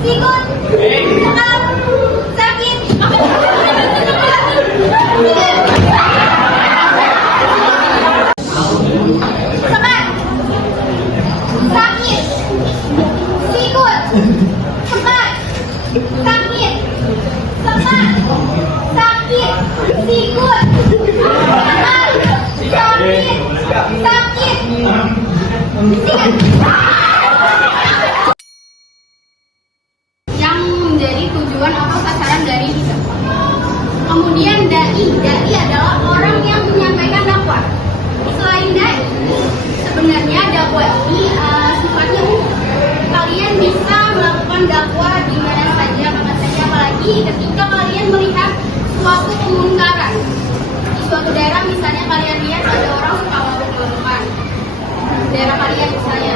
sikut, sekap, sakit, sekat, sakit, sikut, sekat, sakit, sekat, sakit, sikut, sekat, sakit, yang menjadi tujuan atau sasaran dari dakwah. Kemudian dai adalah orang yang menyampaikan dakwah. Selain dai, sebenarnya dakwah ini sifatnya kalian bisa melakukan dakwah di mana saja, kapan saja, apalagi ketika kalian melihat suatu kemungkaran di suatu daerah. Misalnya kalian lihat ada orang suka mabuk-mabukan, daerah kalian misalnya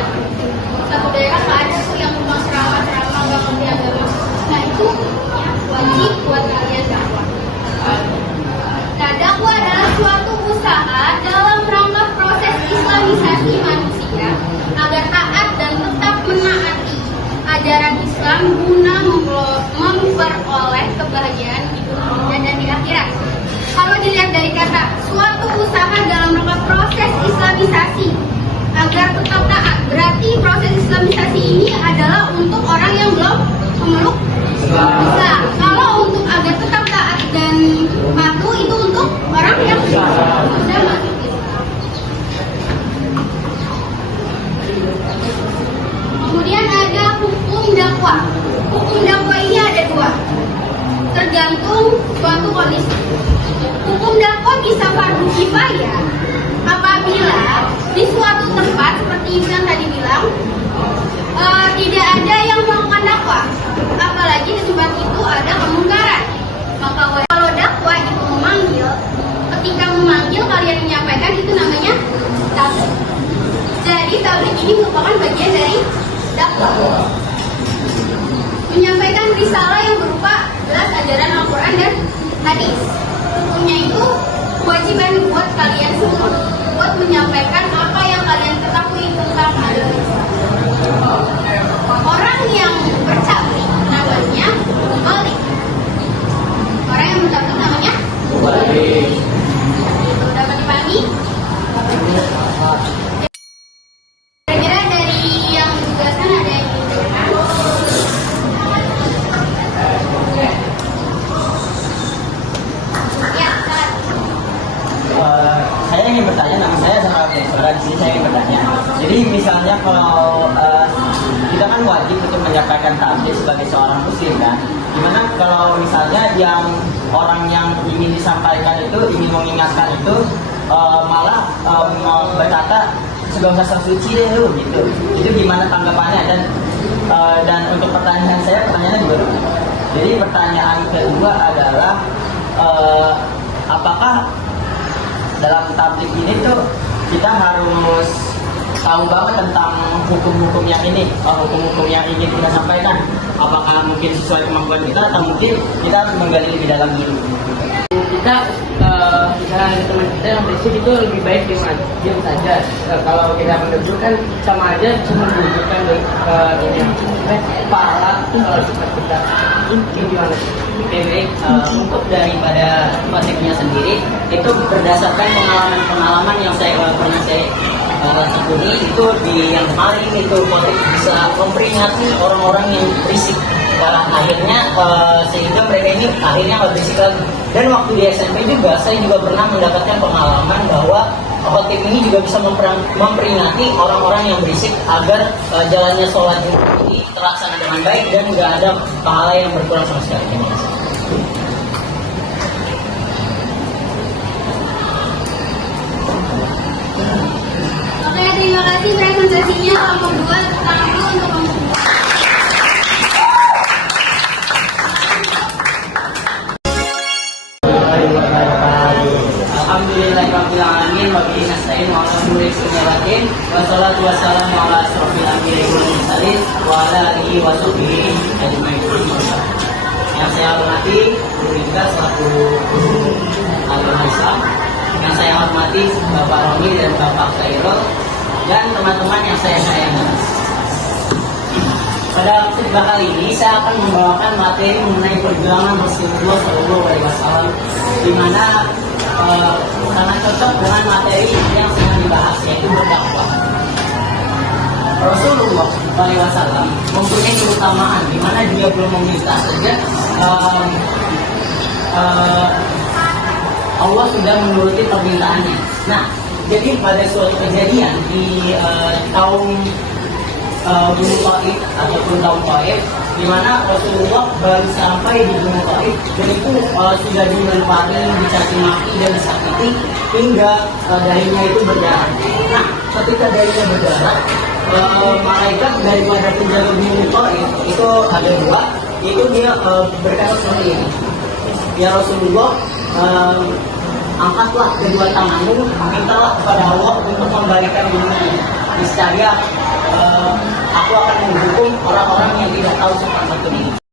satu daerah nggak ada tuh yang rumah ceramah nggak ngerti agama. Nah itu ya, wajib buat kalian dakwah. Nah, dakwah adalah suatu usaha dalam rangka proses islamisasi manusia agar taat dan tetap menaati ajaran Islam guna memperoleh kebahagiaan di dunia dan di akhirat. Kalau dilihat dari kata suatu usaha dalam rangka proses islamisasi agar tetap taat, berarti proses islamisasi ini adalah untuk orang yang belum memeluk Islam. Kalau untuk agar tetap taat dan patuh itu untuk orang yang sudah masuk Islam. Kemudian ada hukum dakwah. Hukum dakwah ini ada dua, tergantung suatu kondisi. Hukum dakwah bisa fardu kifayah apabila di suatu tempat seperti yang tadi bilang tidak ada yang melakukan dakwah, apalagi di tempat itu ada kemungkaran. Maka kalau dakwah itu memanggil, ketika memanggil kalian menyampaikan itu namanya tabligh. Jadi tabligh ini merupakan bagian dari dakwah. Menyampaikan risalah yang berupa jelas ajaran Al-Quran dan hadis. Hukumnya itu kewajiban buat kalian semua buat menyampaikan apa yang kalian ketahui tentang agama Islam. Orang yang bertabligh namanya mubaligh. Orang yang bertabligh namanya mubaligh. Itu dapat dipahami? Kira-kira dari yang tugasan ada yang ditanyakan? Ya, saya ingin bertanya, nama saya Zahra Besora. Di sini saya ingin bertanya. Jadi misalnya kalau kita kan wajib untuk menyampaikan tabligh sebagai seorang muslim kan. Gimana kalau misalnya yang orang yang ingin disampaikan itu, ingin mengingatkan itu malah berkata segala suci deh lu gitu. Itu gimana tanggapannya? Dan untuk pertanyaannya juga dulu. Jadi pertanyaan kedua adalah apakah dalam tabligh ini tuh kita harus tahu banget tentang hukum-hukum yang ini, hukum-hukum yang ingin kita sampaikan? Apakah mungkin sesuai kemampuan kita atau mungkin kita harus menggali lebih dalam dulu? Kita misalnya teman kita yang berisik itu lebih baik diam saja. Kalau kita menegur kan sama aja cuma menunjukkan ini pahala itu kalau kita gimana? Baik, untuk daripada prakteknya sendiri itu berdasarkan pengalaman yang pernah saya syukuri itu di yang kemarin itu bisa memperingati orang-orang yang berisik. Akhirnya sehingga mereka ini akhirnya nggak berisik lagi. Dan waktu di SMP juga saya juga pernah mendapatkan pengalaman bahwa khotib ini juga bisa memperingati orang-orang yang berisik agar jalannya sholat ini terlaksana dengan baik dan nggak ada pahala yang berkurang sama sekali. Terima kasih. Oke, terima kasih presentasinya kelompok 2. Tangan dulu untuk kelompok 2. Alhamdulillahirrahmanirrahim. Wabillahi nasta'in wa ala umuri dunya wassalatu wassalamu ala asrofil anbiya'i wal mursalin wa ala alihi wa sahbihi ajmain. Yang saya hormati guru kita selaku agama Islam, yang saya hormati Bapak Romi dan Bapak Khairul, dan teman-teman yang saya sayangi. Pada khutbah kali ini saya akan membawakan materi mengenai perjuangan Rasulullah SAW, di mana sangat cocok dengan materi yang sedang dibahas, yaitu berdakwah. Rasulullah SAW mempunyai keutamaan di mana dia belum meminta saja Allah sudah menuruti permintaannya. Nah, jadi pada suatu kejadian di kaum Gunung Taif ataupun kaum Taif, di mana Rasulullah baru sampai di Gunung Taif dan itu sudah dilempari, dicaci maki dan disakiti hingga darinya itu berdarah. Nah, ketika darinya berdarah, malaikat daripada penjaga Gunung Taif itu ada dua, itu dia berkata seperti ini, ya Rasulullah, angkatlah kedua tanganmu, mintalah kepada Allah untuk membalikan gunung ini. Niscaya aku akan menghukum orang-orang yang tidak tahu sopan santun ini.